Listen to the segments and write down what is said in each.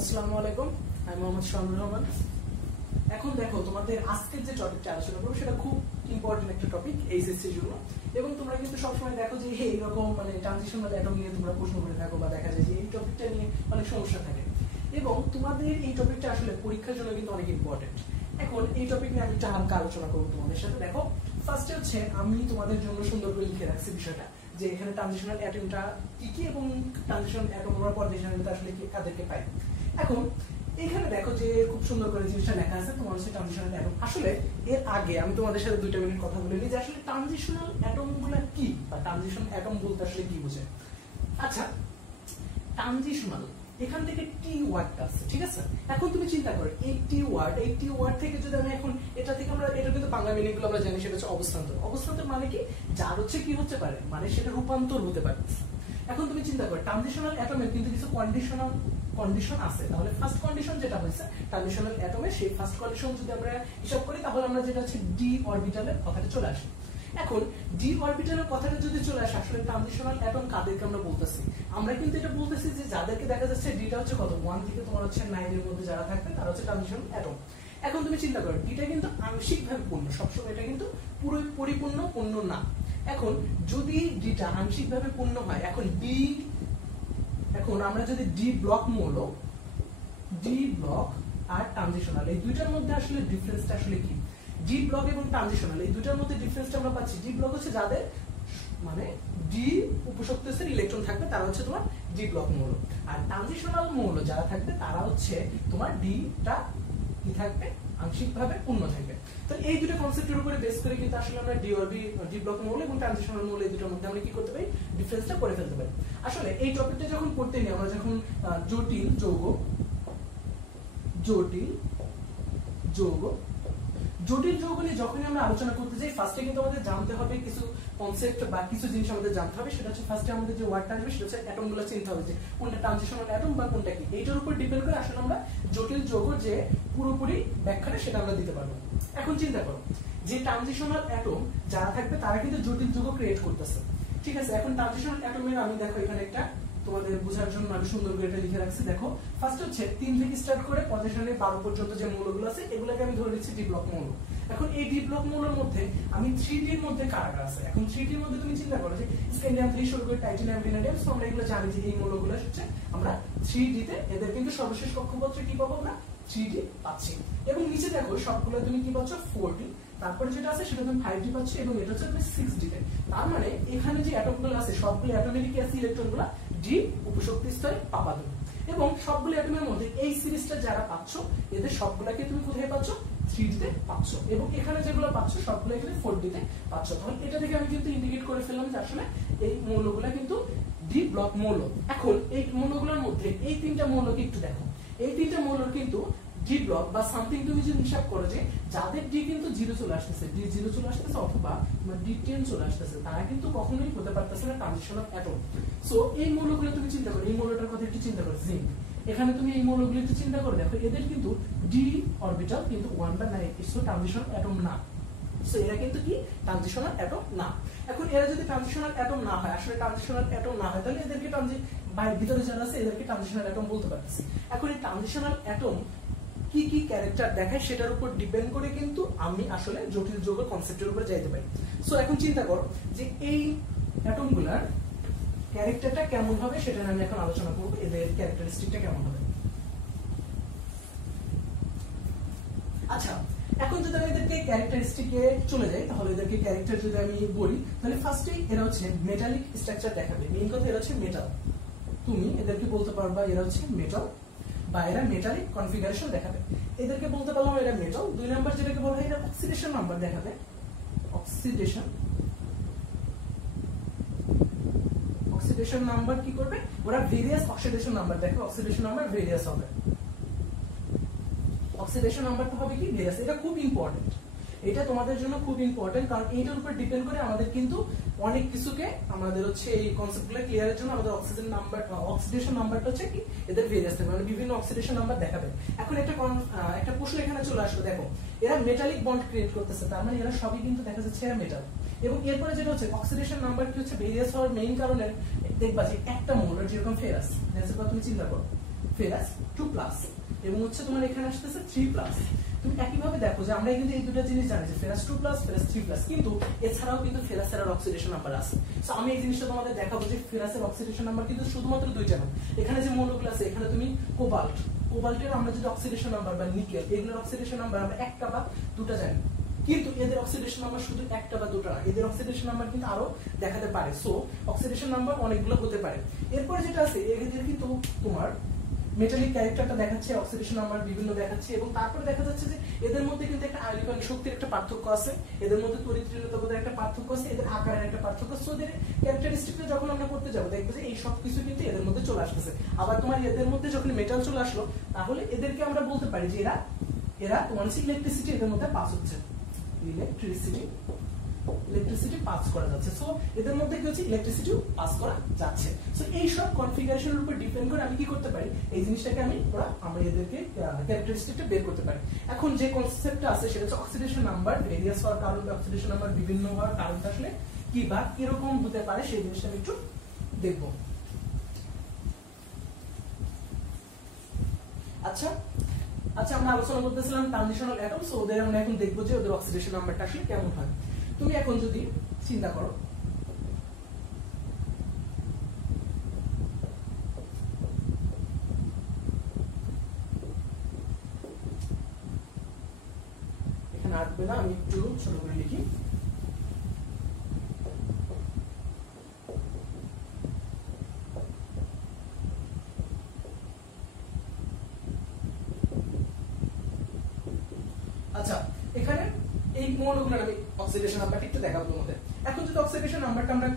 আসসালামু আলাইকুম, আমি মোহাম্মদ শানুর রহমান। এখন দেখো, তোমাদের আজকের যে টপিকটা আলোচনা করবো সেটা খুব ইম্পর্টেন্ট একটা টপিক এইচএসসির জন্য। এবং তোমরা কিন্তু সবসময় দেখো যে এইরকম ট্রানজিশনাল অ্যাটম নিয়ে তোমরা প্রশ্ন করে থাকো, বা দেখা যায় যে এই টপিকটা নিয়ে অনেক সমস্যা থাকে। এবং তোমাদের এই টপিকটা আসলে পরীক্ষার জন্য কিন্তু অনেক ইম্পর্টেন্ট। এখন এই টপিক নিয়ে আমি একটু হালকা আলোচনা করবো তোমাদের সাথে। দেখো, ফার্স্টে হচ্ছে আমি তোমাদের জন্য সুন্দর করে লিখে রাখছি বিষয়টা, যে এখানে ট্রানজিশনাল অ্যাটমটা কি কি এবং ট্রানজিশনাল অ্যাটম আমরা পর্যায়সারণীতে আসলে কি কাদেরকে পাই। এখন এখানে দেখো যে খুব সুন্দর করে জিনিসটা লেখা আছে, তোমার হচ্ছে ট্রানজিশনাল অ্যাটম। আসলে এর আগে আমি তোমাদের সাথে 2 মিনিট কথা বলে নিই যে আসলে ট্রানজিশনাল অ্যাটম গুলো কি, বা ট্রানজিশন অ্যাটম বলতে আসলে কি বোঝায়। আচ্ছা, ট্রানজিশনাল এখান থেকে টি ওয়ার্ডটা আছে, ঠিক আছে। এখন তুমি চিন্তা করো, এই টি ওয়ার্ড থেকে যদি আমি এখন এটা থেকে আমরা এটা কিন্তু বাংলা মিনিং গুলো আমরা জানি, সেটা হচ্ছে অবস্থান্তর। অবস্থান্তর মানে কি, যার হচ্ছে কি হতে পারে, মানে সেটা রূপান্তর হতে পারে। এখন তুমি চিন্তা করো, ট্রানজিশনাল অ্যাটমের কিন্তু কিছু কন্ডিশন আছে। তাহলে ফার্স্ট কন্ডিশন যেটা হয়েছে ট্রানজিশনাল অ্যাটমের, সেই ফার্স্ট কন্ডিশন যদি আমরা হিসাব করি, তাহলে আমরা যেটা হচ্ছে ডি অরবিটালের কথাটা চলে আসে। এখন ডি অরবিটালের কথাটা যদি চলে আসে, আসলে ট্রানজিশনাল অ্যাটম কাদেরকে আমরা বলতেছি? আমরা কিন্তু এটা বলতেছি যে যাদেরকে দেখা যাচ্ছে ডিটা হচ্ছে কত 1 থেকে তোমার হচ্ছে 9 এর মধ্যে যারা থাকবে তারা হচ্ছে ট্রানজিশনাল অ্যাটম। এখন তুমি চিন্তা করো, ডিটা কিন্তু আংশিকভাবে পূর্ণ, সবসময় এটা কিন্তু পুরো পরিপূর্ণ পূর্ণ না। এখন যদি ডিটা আংশিকভাবে পূর্ণ হয়, এখন আমরা যদি ডি ব্লক আর ট্রানজিশনাল এই দুইটার মধ্যে আসলে ডিফারেন্সটা আসলে কি? ডি ব্লক এবং ট্রানজিশনাল এই দুইটার মধ্যে ডিফারেন্সটা আমরা পাচ্ছি। ডি ব্লক হচ্ছে যাদের মানে ডি উপশক্তি স্তরের ইলেকট্রন থাকবে, তারা হচ্ছে তোমার ডি ব্লক মৌল। আর ট্রানজিশনাল মৌল যারা থাকবে তারা হচ্ছে তোমার ডিটা কি থাকবে, আংশিকভাবে পূর্ণ থাকবে। তো এই দুটো কনসেপ্টের উপরে বেস করে কিন্তু আসলে আমরা ডি ব্লক মৌল এবং ট্রানজিশনাল মৌল এই দুটোর মধ্যে আমরা কি করতে পারি, ডিফারেন্সটা করে ফেলতে পারি। আসলে এই টপিকটা যখন পড়তে নিই, আমরা যখন জটিল যৌগ নিয়ে যখনই আমরা আলোচনা করতে যাই, ফার্স্টে কিন্তু আমাদের জানতে হবে কিছু কনসেপ্ট বা কিছু জিনিস আমাদের জানতে হবে। সেটা হচ্ছে ফার্স্টে আমাদের যে ওয়ার্ডটা আসবে সেটা হচ্ছে অ্যাটম গুলো চিনতে হবে, যে কোনটা ট্রানজিশনাল অ্যাটম বা কোনটা কি। এইটার উপর ডিপেন্ড করে আসলে আমরা জটিল যৌগ যে পুরোপুরি ব্যাখ্যাটা সেটা আমরা দিতে পারবো। এখন চিন্তা করো, যে ট্রানজিশনাল অ্যাটম যারা থাকবে তারা কিন্তু জটিল যৌগ ক্রিয়েট করতেছে, ঠিক আছে। এখন ট্রানজিশনাল অ্যাটমের আমি দেখো এখানে একটা তোমাদের বোঝার জন্য আমি সুন্দর করে এটা লিখে রাখছি। দেখো, ফার্স্ট হচ্ছে 3 থেকে স্টার্ট করে পজিশনে 12 পর্যন্ত যে মৌলগুলো আছে এগুলোকে আমি ধরে নিচ্ছি ডি ব্লক মৌল। এখন এই ডি ব্লক মৌলের মধ্যে আমি 3D এর মধ্যে কারা আছে। এখন 3D এর মধ্যে তুমি চিন্তা করো যে স্ক্যান্ডিয়াম থেকে শুরু করে টাইটানিয়াম, ভ্যানাডিয়াম, সো আমরা এগুলো জানি যে এই মৌলগুলো হচ্ছে আমরা 3D তে এদের কিন্তু সর্বশেষ কক্ষপত্রে কি পাবো না, 3D পাচ্ছি। এবং নিচে দেখো সবগুলো তুমি কি পাচ্ছ, 4D। তারপরে যেটা আছে সেটা তুমি 5D পাচ্ছ, এবং এটা হচ্ছে তুমি 6D তে। তার মানে এখানে যে অ্যাটমগুলো আছে সবগুলো অ্যাটমেরই কি আছে, ইলেকট্রনগুলো ডি উপশক্তি স্তরে পাবা তুমি। এবং সবগুলো অ্যাটমের মধ্যে এই সিরিজটা যারা পাচ্ছ, এদের সবগুলোকে তুমি কোথায় পাচ্ছ, 3D তে পাচ্ছ। এবং এখানে যেগুলো পাচ্ছ সবগুলো এখানে 4D তে পাচ্ছ। তাহলে এটা থেকে আমি কিন্তু ইন্ডিকেট করে ফেললাম যে আসলে এই মৌলগুলো কিন্তু ডি ব্লক মৌল। এখন এই মৌলগুলোর মধ্যে এই 3টা মৌলকে একটু দেখো, এই 3টা মৌলর কিন্তু ডি ব্লক বা সামথিং তুমি যদি হিসাব করো যে যাদের ডি কিন্তু 0 চলে আসতেছে, ডি 0 চলে আসতেছে অথবা ডি 10 চলে আসতেছে, তারা কিন্তু কখনোই হতে পারতেছে না ট্রানজিশনাল অ্যাটম। সো এই মৌলগুলো তুমি চিন্তা করো, এই মৌলটার কথা একটু চিন্তা করো, জিঙ্ক। এখানে তুমি এই মৌলগুলো একটু চিন্তা করে দেখো, এদের কিন্তু ডি অরবিটাল কিন্তু 1/9, সো ট্রানজিশনাল অ্যাটম না। সো এরা কিন্তু কি ট্রানজিশনাল অ্যাটম না। এখন এরা যদি ট্রানজিশনাল অ্যাটম না হয়, আসলে ট্রানজিশনাল অ্যাটম না হয়, তাহলে এদেরকে ভিতরে যারা আছে এদেরকে ট্রানজিশনাল অ্যাটম বলতে পারতেছি। এখন এই ট্রানজিশনাল অ্যাটম কি কি ক্যারেক্টার দেখায় সেটার উপর ডিপেন্ড করে কিন্তু আমি আসলে জটিল যৌগ কনসেপ্টের উপর যাইতে পারি। সো এখন চিন্তা করো যে এই অ্যাটমগুলোর ক্যারেক্টারটা কেমন হবে, সেটা আমি এখন আলোচনা করব, এদের ক্যারেক্টারিস্টিকটা কেমন হবে। আচ্ছা, এখন যদি আমি এদেরকে ক্যারেক্টারিস্টিকে চলে যাই, তাহলে এদেরকে ক্যারেক্টার যদি আমি বলি, তাহলে ফার্স্টেই এরা হচ্ছে মেটালিক স্ট্রাকচার দেখাবে। মেইন কথা এরা হচ্ছে মেটাল, তুমি এদেরকে বলতে পারবা এরা হচ্ছে মেটাল, বা এরা মেটালিক কনফিগারেশন দেখাবে। এদেরকে বলতে পারলাম এরা মেটাল। 2 নাম্বার যেটাকে বলা হয়, এরা অক্সিডেশন নাম্বার দেখাবে। অক্সিডেশন নাম্বার কি করবে, ওরা ভেরিয়াস অক্সিডেশন নাম্বার দেখে, অক্সিডেশন নাম্বার ভেরিয়াস হবে। অক্সিডেশন নাম্বারটা হবে কি, ভেরিয়াস। এটা খুব ইম্পর্টেন্ট, এটা তোমাদের জন্য খুব ইম্পর্টেন্ট, কারণ এইটার উপর ডিপেন্ড করে আমাদের কিন্তু অনেক কিছুকে আমাদের হচ্ছে এই কনসেপ্টগুলো ক্লিয়ারের জন্য আমাদের অক্সিডেশন নাম্বারটা হচ্ছে কি, এদের ভেরিয়াস থাকবে, মানে বিভিন্ন অক্সিডেশন নাম্বার দেখাবে। এখন একটা প্রশ্ন এখানে চলে আসবে, দেখো এরা মেটালিক বন্ড ক্রিয়েট করতেছে, তার মানে এরা সবই কিন্তু দেখা যাচ্ছে এরা মেটাল। এবং এরপরে যেটা হচ্ছে অক্সিডেশন নাম্বার কি হচ্ছে ভেরিয়াস হওয়ার মেইন কারণে দেখবা যে একটা মৌলের যেরকম ফেরাস, তুমি চিন্তা করো ফেরাস 2+ এবং হচ্ছে তোমার এখানে আসতেছে 3+। তুমি একইভাবে দেখো যে আমরা কিন্তু এই দুটো জিনিস জানি যে ফেরাস 2+, ফেরাস 3+, কিন্তু এছাড়াও কিন্তু ফেরাসের অক্সিডেশন নাম্বার আছে। সো আমি এই জিনিসটা তোমাদের দেখাবো যে ফেরাসের অক্সিডেশন নাম্বার কিন্তু শুধুমাত্র দুইটা না। এখানে যে মৌলগুলো আছে, এখানে তুমি কোবাল্টের আমরা যদি অক্সিডেশন নাম্বার বা নিকেল এগুলোর অক্সিডেশন নাম্বার আমরা একটা বা দুটো জানি, কিন্তু এদের অক্সিডেশন নাম্বার শুধু একটা বা দুটো না, এদের অক্সিডেশন নাম্বার কিন্তু আরো দেখাতে পারে। সো অক্সিডেশন নাম্বার অনেকগুলো হতে পারে। এরপরে যেটা আছে এদের কিন্তু তোমার মেটালিক ক্যারেক্টারটা দেখাচ্ছে, অক্সিডেশন নাম্বার বিভিন্ন দেখাচ্ছে, এবং তারপরে দেখা যাচ্ছে যে এদের মধ্যে কিন্তু একটা আয়নিকরণ শক্তির একটা পার্থক্য আছে, এদের মধ্যে তড়িৎ-ঋণতাবোধের একটা পার্থক্য আছে, এদের আকারের একটা পার্থক্য আছে। এদের ক্যারেক্টারিস্টিকটা যখন আমরা করতে যাব দেখবো যে এই সব কিছু কিন্তু এদের মধ্যে চলে আসতেছে। আবার তোমার এদের মধ্যে যখন মেটাল চলে আসলো, তাহলে এদেরকে আমরা বলতে পারি যে এরা তোমার ইলেকট্রিসিটি এদের মধ্যে পাস হচ্ছে, ইলেকট্রিসিটি পাস করা যাচ্ছে। সো এদের মধ্যে কি হচ্ছে, ইলেকট্রিসিটিও পাস করা যাচ্ছে। সো এই সব কনফিগারেশনের উপর ডিপেন্ড করে আমি কি করতে পারি, এই জিনিসটাকে আমরা এদেরকে ক্যারেক্টারিস্টিকটা বের করতে পারি। এখন যে কনসেপ্টটা আছে সেটা হচ্ছে অক্সিডেশন নাম্বার ভেরিয়াস হওয়ার কারণ, অক্সিডেশন নাম্বার বিভিন্ন হওয়ার কারণটা আসলে কি বা কিরকম হতে পারে সেই জিনিসটা আমি একটু দেখবো। আচ্ছা আমরা আলোচনা করতেছিলাম ট্রানজিশনাল অ্যাটম। সো ওদের আমরা এখন দেখবো যে ওদের অক্সিডেশন নাম্বারটা আসলে কেমন হয়। তুমি এখন যদি চিন্তা করো, এখানে আসবে না, আমি একটু ছোট করে লিখি। আচ্ছা, এখানে এই মৌলগুলোর আমি অক্সিডেশন নাম্বারটা একটু দেখাবো তোমাদের। এখন যদি অক্সিডেশন নাম্বারটা আমরা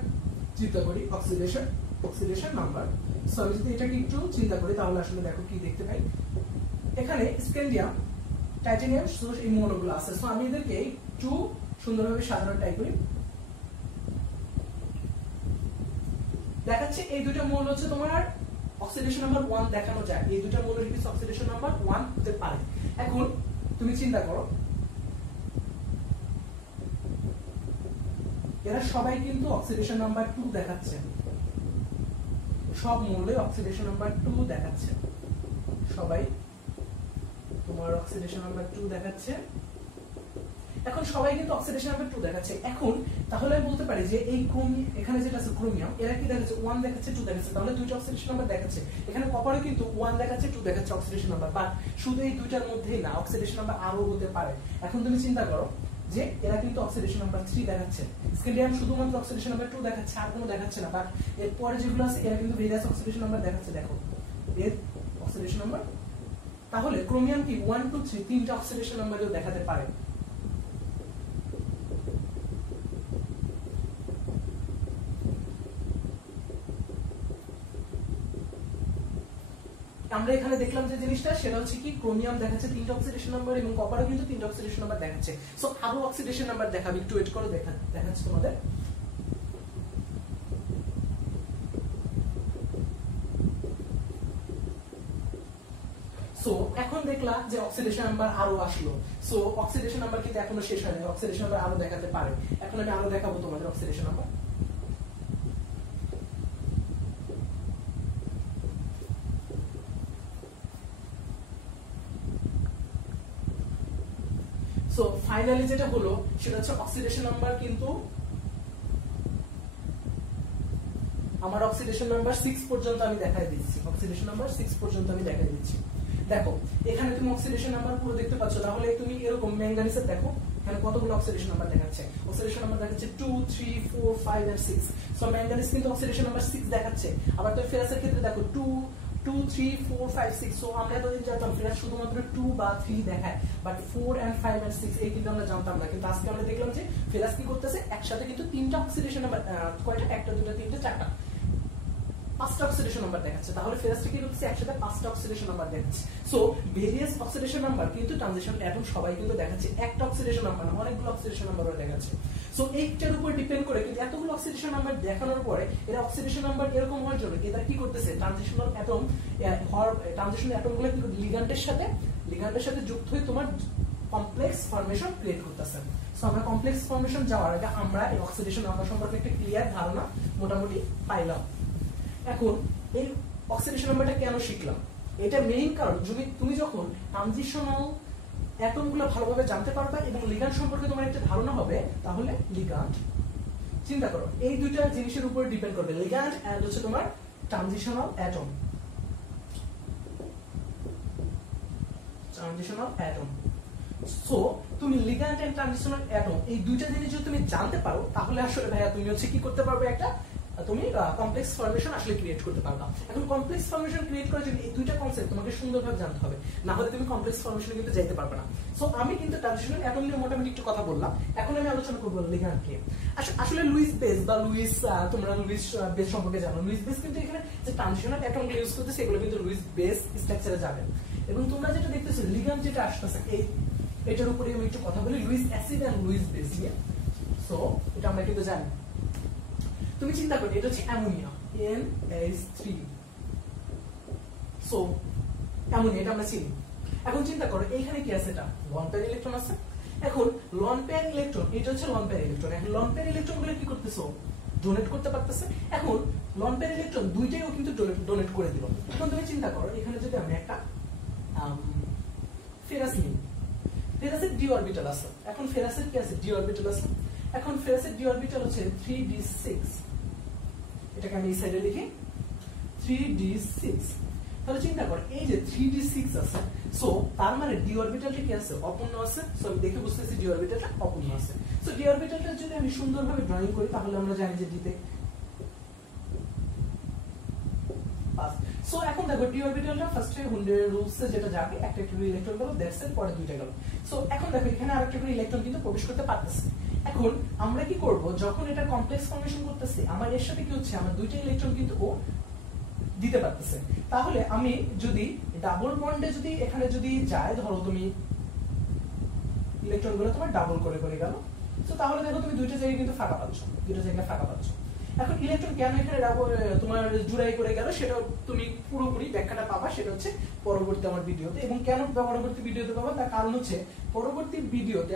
চিন্তা করি, অক্সিডেশন নাম্বার, সো আমি যদি এটাকে একটু চিন্তা করি তাহলে আসলে দেখো কি দেখতে পাই। এখানে স্ক্যান্ডিয়াম, টাইটানিয়াম, এই মৌলগুলো আছে। সো আমি এদেরকে একটু সুন্দরভাবে সাজানো ট্রাই করি। দেখাচ্ছে এই দুটো মৌল হচ্ছে তোমার অক্সিডেশন নাম্বার 1 দেখানো যায়, এই দুটো মৌলের কিছু অক্সিডেশন নাম্বার 1 হতে পারে। এখন তুমি চিন্তা করো, এরা সবাই কিন্তু অক্সিডেশন নাম্বার 2 দেখাচ্ছে, সব মৌলে অক্সিডেশন নাম্বার 2 দেখাচ্ছে, সবাই তোমার অক্সিডেশন নাম্বার 2 দেখাচ্ছে। এখন সবাই কিন্তু অক্সিডেশন নাম্বার 2 দেখাচ্ছে। এখন তাহলে আমি বলতে পারি যে এই এখানে যেটা আছে ক্রোমিয়াম, এরা কি দেখাচ্ছে, 1 দেখাচ্ছে 2 দেখাচ্ছে, তাহলে দুইটা অক্সিডেশন নাম্বার দেখাচ্ছে। এখানে কপারে কিন্তু 1 দেখাচ্ছে 2 দেখাচ্ছে অক্সিডেশন নাম্বার, বাট শুধু এই দুইটার মধ্যেই না, অক্সিডেশন নাম্বার আরো হতে পারে। এখন তুমি চিন্তা করো যে এরা কিন্তু অক্সিডেশন নাম্বার 3 দেখাচ্ছে, স্ক্যান্ডিয়াম শুধুমাত্র অক্সিডেশন নাম্বার 2 দেখাচ্ছে, আর কোনো দেখাচ্ছে না, বাট এর পরে যেগুলো আছে এরা কিন্তু ভেরিয়াস অক্সিডেশন নাম্বার দেখাচ্ছে। দেখো এর অক্সিডেশন নাম্বার, তাহলে ক্রোমিয়াম কি 1 2 3 তিনটা অক্সিডেশন নাম্বারও দেখাতে পারে। আমরা এখানে দেখলাম যে জিনিসটা সেটা হচ্ছে কি, ক্রোমিয়াম দেখাচ্ছে 3টা অক্সিডেশন নাম্বার এবং কপারও কিন্তু 3টা অক্সিডেশন নাম্বার দেখাচ্ছে। সো আরো অক্সিডেশন নাম্বার দেখাবে, একটু ওয়েট করে দেখাচ্ছি তোমাদের। সো এখন দেখলা যে অক্সিডেশন নাম্বার আরো আসলো। সো অক্সিডেশন নাম্বার কিন্তু এখনো শেষ হয়নি, অক্সিডেশন নাম্বার আরো দেখাতে পারে। এখন আমি আরো দেখাবো তোমাদের অক্সিডেশন নাম্বার। সো ফাইনালি যেটা হলো সেটা হচ্ছে অক্সিডেশন নাম্বার কিন্তু আমার অক্সিডেশন নাম্বার 6 পর্যন্ত আমি দেখাই দিচ্ছি, অক্সিডেশন নাম্বার 6 পর্যন্ত আমি দেখাই দিচ্ছি। দেখো এখানে তুমি অক্সিডেশন নাম্বার পুরো দেখতে পাচ্ছ, তাহলে তুমি এরকম ম্যাঙ্গানিজের দেখো এখানে কতগুলো অক্সিডেশন নাম্বার দেখাচ্ছে, অক্সিডেশন নাম্বার দেখাচ্ছে 2 3 4 5 and 6। সো ম্যাঙ্গানিজ কিন্তু অক্সিডেশন নাম্বার 6 দেখাচ্ছে। আবার তুমি ফেরাসের ক্ষেত্রে দেখো 2 3 4 5 6। সো আমরা এতদিন জানতাম ফেরাস শুধুমাত্র 2 বা 3 দেখায়, বাট 4 and 5 and 6 এই কিন্তু আমরা জানতাম না। কিন্তু আজকে আমরা দেখলাম যে ফেরাস কি করতেছে, একসাথে কিন্তু তিনটা অক্সিডেশন নাম্বার, কয়টা, একটা দুটো তিনটা চারটা, 5টা অক্সিডেশন নাম্বার দেখাচ্ছে। তাহলে ফেরাসটা কি হচ্ছে, একসাথে 5টা অক্সিডেশন নাম্বার দেখাচ্ছে। সো ভেরিয়াস অক্সিডেশন নাম্বার কিন্তু ট্রানজিশন অ্যাটম সবাই কিন্তু দেখাচ্ছে, একটা অক্সিডেশন নাম্বার না, অনেকগুলো অক্সিডেশন নাম্বারও দেখাচ্ছে। সো এইটার উপর ডিপেন্ড করে কিন্তু এতগুলো অক্সিডেশন নাম্বার দেখানোর পরে এরা অক্সিডেশন নাম্বার এরকম হওয়ার জন্য এরা কি করতেছে, ট্রানজিশনাল অ্যাটম ট্রানজিশনাল অ্যাটমগুলো কিন্তু লিগ্যান্ডের সাথে যুক্ত হয়ে তোমার কমপ্লেক্স ফর্মেশন ক্রিয়েট করতেছে। সো আমরা কমপ্লেক্স ফর্মেশন যাওয়ার আগে আমরা এই অক্সিডেশন নাম্বার সম্পর্কে একটা ক্লিয়ার ধারণা মোটামুটি পাইলাম। এখন এই অক্সিডেশন নাম্বারটা কেন শিখলাম, এটা মেইন কারণ। তুমি যখন ট্রানজিশনাল অ্যাটমগুলো ভালোভাবে জানতে পারবে এবং লিগ্যান্ড সম্পর্কে তোমার একটা ধারণা হবে, তাহলে লিগ্যান্ড, চিন্তা করো এই দুইটা জিনিসের উপর ডিপেন্ড করবে, লিগ্যান্ড এন্ড হচ্ছে তোমার transitional atom. Transitional atom. So তুমি লিগ্যান্ড এন্ড ট্রানজিশনাল অ্যাটম এই দুইটা জিনিস যদি তুমি জানতে পারো, তাহলে আসলে ভাইয়া তুমি হচ্ছে কি করতে পারবে, একটা তুমি কমপ্লেক্স ফর্মেশন আসলে ক্রিয়েট করতে পারবা। এখন কমপ্লেক্স ফর্মেশন ক্রিয়েট করার জন্য এই দুইটা কনসেপ্ট তোমাকে সুন্দরভাবে জানতে হবে, না হলে তুমি কমপ্লেক্স ফর্মেশনে কিন্তু যাইতে পারবে না। সো আমি কিন্তু ট্রানজিশনাল অ্যাটম নিয়ে মোটামুটি একটু কথা বললাম, এখন আমি আলোচনা করব লিগ্যান্ড কে। আসলে লুইস বেস বা লুইস, তোমরা লুইস বেস সম্পর্কে জানো। লুইস বেস কিন্তু এখানে যে ট্রানজিশনাল অ্যাটম গুলো ইউজ করতেছে সেগুলো কিন্তু লুইস বেস স্ট্রাকচারে যাবে। এবং তোমরা যেটা দেখতেছো লিগ্যান্ড যেটা আসতেছে, এই এটার উপরে আমি একটু কথা বলি, Lewis acid and Lewis base নিয়ে। সো এটা আমরা কিন্তু জানি। তুমি চিন্তা করো এটা হচ্ছে অ্যামোনিয়া, NH3। সো অ্যামোনিয়া এটা আমরা চিনি। এখন চিন্তা করো এইখানে কি আছে, এটা লন পেয়ার ইলেকট্রন আছে। এখন লন পেয়ার ইলেকট্রন, এটা হচ্ছে লন পেয়ার ইলেকট্রন। এখন লন পেয়ার ইলেকট্রন গুলো কি করতেছো, ডোনেট করতে পারতেছে। এখন লন পেয়ার ইলেকট্রন দুইটাইও কিন্তু ডোনেট করে দিল। এখন তুমি চিন্তা করো এখানে যদি আমি একটা ফেরাস নিই, ফেরাসের ডি অরবিটাল আছে। এখন ফেরাসের কি আছে, ডি অরবিটাল আছে। এখন ফেরাসের ডি অরবিটাল হচ্ছে 3d6, এটাকে আমি এই সাইডে লিখি 3d6। তাহলে চিন্তা কর এই যে 3d6 আছে, সো তার মানে ডি অরবিটালটা কি আছে, অপূর্ণ আছে। সো আমি দেখে বুঝতেছি ডি অরবিটালটা অপূর্ণ আছে। সো ডি অরবিটালটা যদি আমি সুন্দরভাবে ড্রয়িং করি, তাহলে আমরা জানি যে ডিতে পাস। সো এখন দেখো ডি অরবিটালটা ফার্স্টে হুন্ডের রুলস এ যেটা যাবে, একটা করে ইলেকট্রন গেল, দ্যাটস ইট, পরে দুইটা গেল। সো এখন দেখো এখানে আরেকটা করে ইলেকট্রন কিন্তু প্রবেশ করতে পারতেছে। এখন আমরা কি করব, যখন এটা কমপ্লেক্স ফর্মেশন করতেছি, আমার এর সাথে কি হচ্ছে, আমার দুইটা ইলেকট্রন কিন্তু ও দিতে পারতেছে। তাহলে আমি যদি ডাবল বন্ডে যদি এখানে যদি যায়, ধরো তুমি ইলেকট্রন গুলো তোমার ডাবল করে করে গেল, তো তাহলে দেখো তুমি দুইটা জায়গায় কিন্তু ফাঁকা পাচ্ছ, দুইটা জায়গায় ফাঁকা পাচ্ছ। এখন ইলেকট্রন কেন এখানে তোমার জুড়াই করে গেল, সেটা তুমি পুরোপুরি ব্যাখ্যাটা পাবা, সেটা হচ্ছে পরবর্তী আমার ভিডিওতে। এবং কেন পরবর্তী ভিডিওতে পাবা, তার কারণ হচ্ছে পরবর্তী ভিডিওতে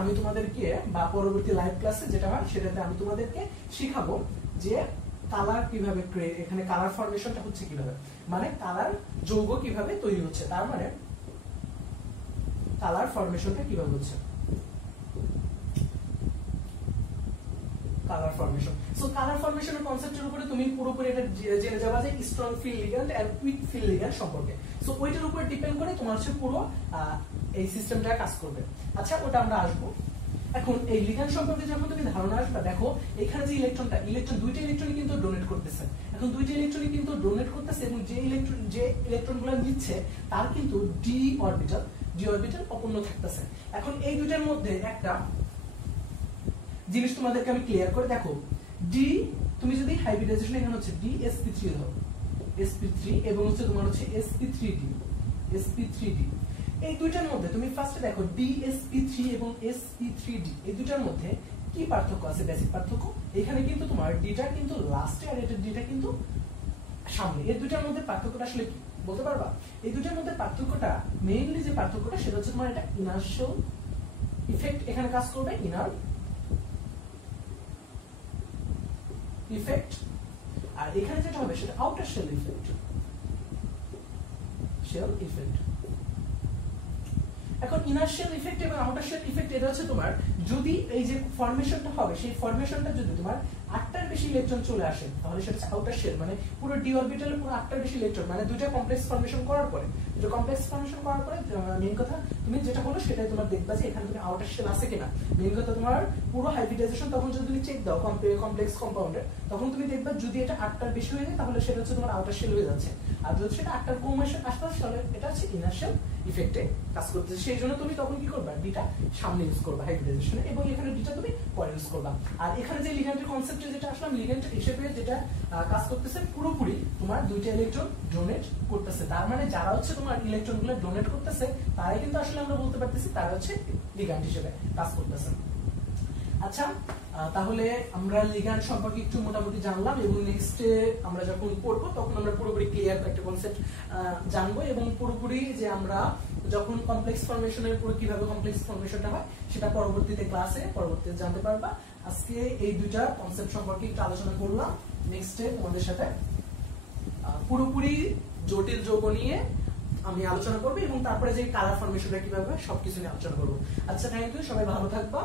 আমি তোমাদেরকে বা পরবর্তী লাইভ ক্লাসে যেটা হয়, সেটাতে আমি তোমাদেরকে শিখাবো যে কালার কিভাবে, এখানে কালার ফর্মেশনটা হচ্ছে কিভাবে, মানে কালার যৌগ কিভাবে তৈরি হচ্ছে, তার মানে কালার ফর্মেশনটা কিভাবে হচ্ছে, কালার ফর্মেশন। সো কালার ফর্মেশনের কনসেপ্টের উপরে তুমি পুরোপুরি এটা জেনে যাবা যে strong field ligand and weak field ligand সম্পর্কে। সো ওইটার উপর ডিপেন্ড করে তোমার হচ্ছে পুরো এই সিস্টেমটা কাজ করবে। আচ্ছা, ওটা আমরা আসবো। এখন এই লিগ্যান্ড সম্পর্কে যখন তুমি ধারণা আসবে, দেখো এখানে যে ইলেকট্রন দুইটা ইলেকট্রনই কিন্তু ডোনেট করতেছে। এখন দুইটা ইলেকট্রনই কিন্তু ডোনেট করতেছে, এবং যে ইলেকট্রনগুলো নিচ্ছে তার কিন্তু ডি অরবিটাল অপূর্ণ থাকতেছে। এখন এই দুইটার মধ্যে একটা জিনিস তোমাদেরকে আমি ক্লিয়ার করে, দেখো ডি, তুমি যদি হাইব্রিডাইজেশন এখানে হচ্ছে DsP3 ধরো, sp3 এবং হচ্ছে তোমার হচ্ছে sp3d, এই দুইটার মধ্যে তুমি ফার্স্টে দেখো DsP3 এবং sp3d, এই দুইটার মধ্যে কি পার্থক্য আছে, বেসিক পার্থক্য। এখানে কিন্তু তোমার ডিটা কিন্তু লাস্টে আর এটা ডিটা কিন্তু সামনে। এই দুইটার মধ্যে পার্থক্যটা আসলে কি বলতে পারবা? এই দুইটার মধ্যে পার্থক্যটা, মেইনলি যে পার্থক্যটা, সেটা হচ্ছে তোমার এটা ইনার্শিয়াল ইফেক্ট এখানে কাজ করবে, ইনার ইফেক্ট, আর এখানে যেটা হবে সেটা আউটার শেল ইফেক্ট। এখন ইনার্শিয়াল ইফেক্ট এবং আউটার শেল ইফেক্ট, এটা হচ্ছে তোমার যদি এই যে ফর্মেশনটা হবে, সেই ফর্মেশনটা যদি তোমার 8টার বেশি ইলেকট্রন চলে আসে, তাহলে সেটা আউটার শেল, মানে পুরো ডি অরবিটালে পুরো 8টার বেশি ইলেকট্রন, মানে দুইটা কমপ্লেক্স ফর্মেশন করার পরে, মেইন কথা তুমি যেটা হলো সেটাই তোমার দেখবা যে এখানে তুমি আউটার শেল আছে কিনা। মেইন কথা তোমার পুরো হাইব্রিডাইজেশন তখন যদি তুমি চেক দাও কমপ্লেক্স কম্পাউন্ডে, তখন তুমি দেখবা যদি এটা 8টার বেশি হয়ে যায়, তাহলে সেটা হচ্ছে তোমার আউটার শেল হয়ে যাচ্ছে। আর যদি সেটা 8টার কম আসতে, তাহলে এটা হচ্ছে ইনার্শিয়াল ইফেক্টে কাজ করতেছে। সেই জন্য তুমি তখন কি করবা, ডিটা সামনে ইউজ করবা হাইব্রিডাইজেশনে, এবং এখানে ডিটা তুমি পরে ইউজ করবা। আর এখানে যে লিগ্যান্ডের কনসেপ্টে যেটা আসলাম, লিগ্যান্ড হিসেবে যেটা কাজ করতেছে, পুরোপুরি তোমার দুইটা ইলেকট্রন ডোনেট করতেছে। তার মানে যারা হচ্ছে তোমার ইলেকট্রন গুলো ডোনেট করতেছে, তারাই কিন্তু আসলে আমরা বলতে পারতেছি তারা হচ্ছে লিগ্যান্ড হিসেবে কাজ করতেছে। আচ্ছা, তাহলে আমরা লিগ্যান্ড সম্পর্কে একটু মোটামুটি জানলাম এবং নেক্সটে আমরা যখন পড়বো তখন আমরা পুরোপুরি ক্লিয়ার একটা কনসেপ্ট জানবো এবং পুরোপুরি যে আমরা যখন কমপ্লেক্স ফর্মেশনের পুরো কিভাবে কমপ্লেক্স ফর্মেশনটা হয় সেটা পরবর্তীতে পরবর্তীতে জানতে পারবা। আজকে এই দুইটা কনসেপ্ট সম্পর্কে একটু আলোচনা করলাম। নেক্সটে তোমাদের সাথে পুরোপুরি জটিল যৌগ নিয়ে আমি আলোচনা করবো এবং তারপরে যে কালার ফর্মেশনটা কিভাবে সবকিছু নিয়ে আলোচনা করবো। আচ্ছা, থ্যাংক ইউ, সবাই ভালো থাকবা।